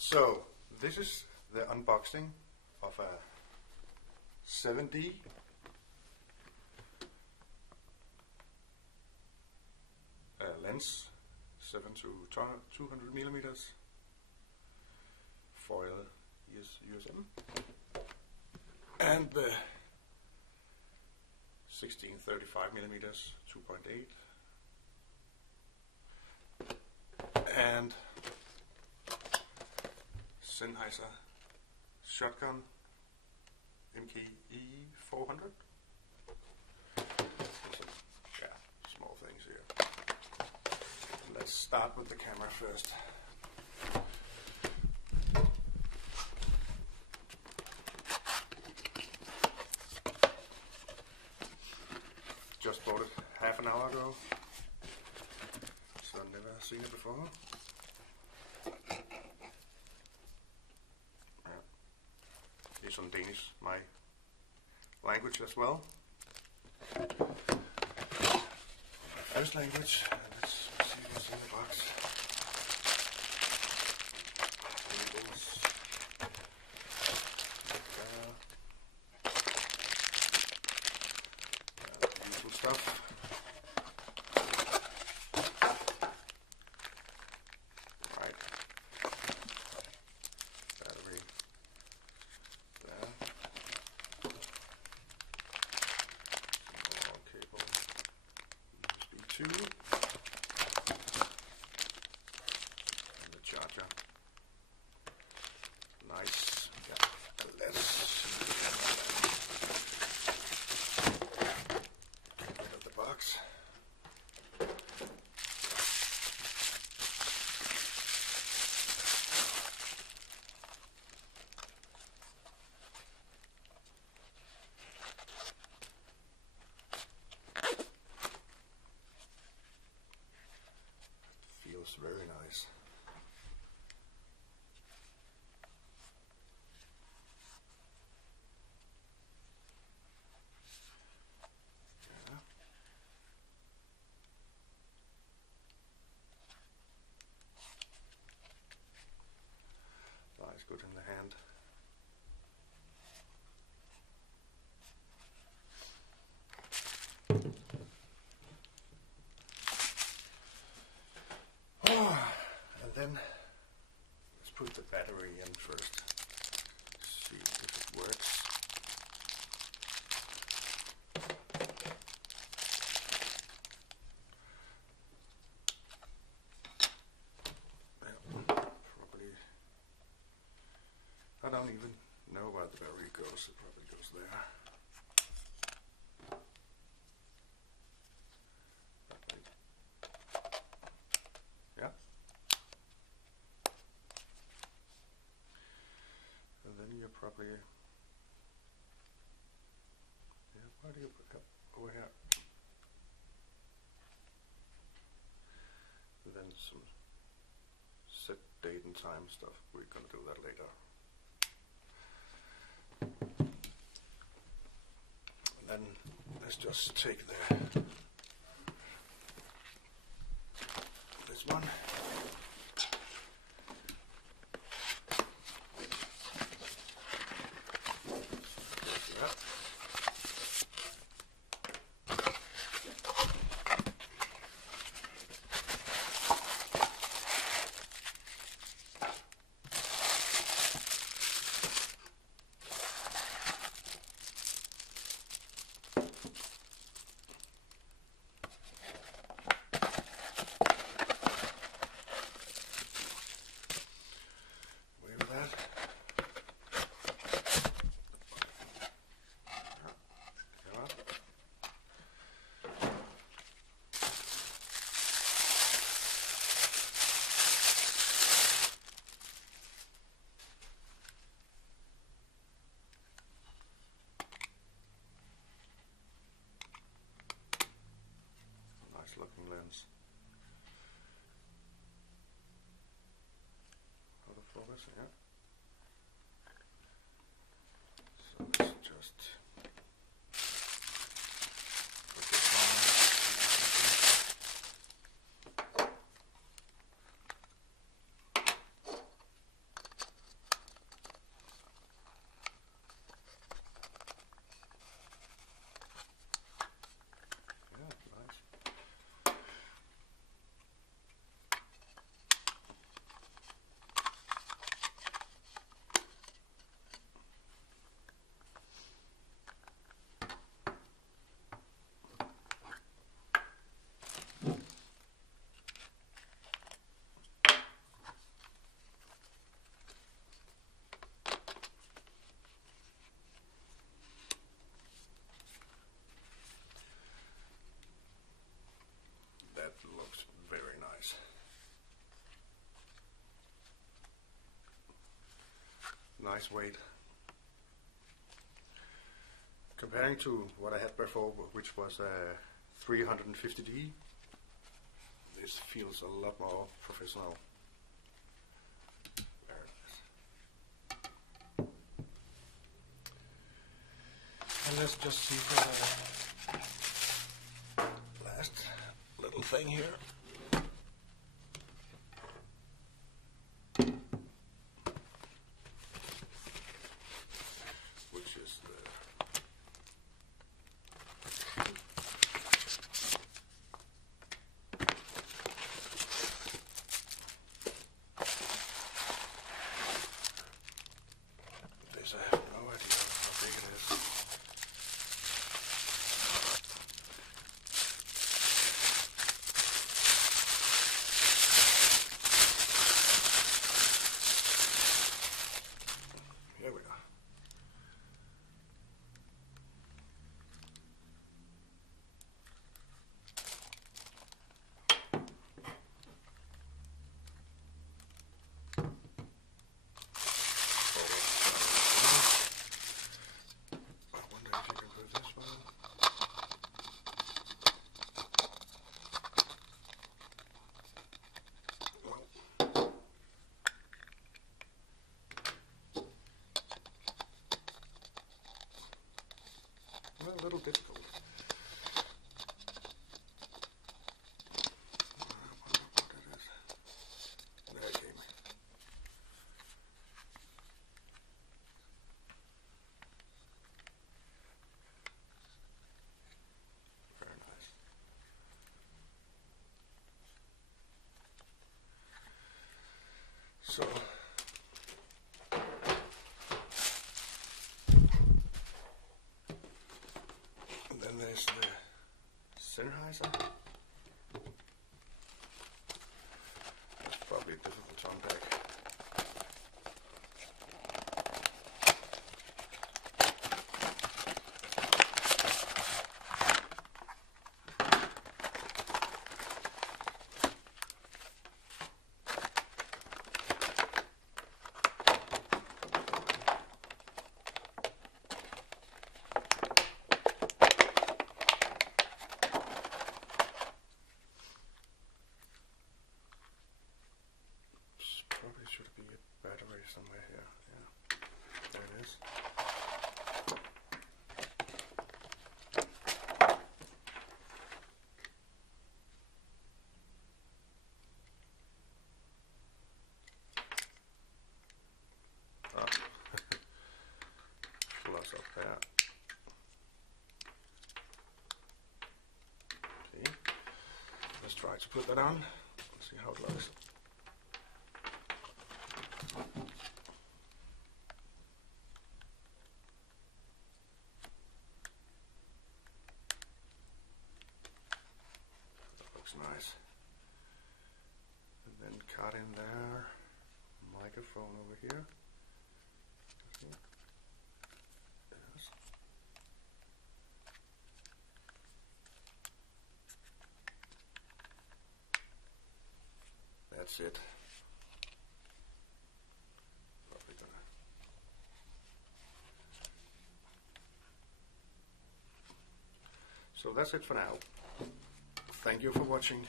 So this is the unboxing of a 7D lens, 7 to 200 millimeters, foil USM, and the 16-35 millimeters 2.8, and Sennheiser shotgun MKE 400. Yeah, small things here. Let's start with the camera first. Just bought it half an hour ago, so I've never seen it before. It's on Danish, my language as well. First language, and let's see what's in the box. Usual stuff. Right. Battery. There. More cable. USB 2. And the charger. Nice. Yeah. Let's get rid of the box. Feels very nice. Yeah. Nice, good in the hand. And then let's put the battery in first. See if it works. Yeah, probably. I don't even know where the battery goes. It probably goes there. Yeah. And then you're probably, yeah, why do you pick up over here? And then some set date and time stuff. We're gonna do that later. And then let's just take this one. Yeah. Looking lens. Autofocus, yeah. So let's just put this on. nice weight. Comparing to what I had before, which was a 350D, this feels a lot more professional. Very nice. And let's just see for the last little thing here. I have no idea how big it is. Here we go. A little difficult. What it is. There it came. Very nice. So then there's the Sennheiser. That's probably difficult to unpack. Probably should be a battery somewhere here. Yeah, there it is. Oh. Plus up there. Okay. Let's try to put that on. Let's see how it looks. Nice. And then cut in there, microphone over here. Yes. That's it. Probably gonna. So that's it for now. Thank you for watching.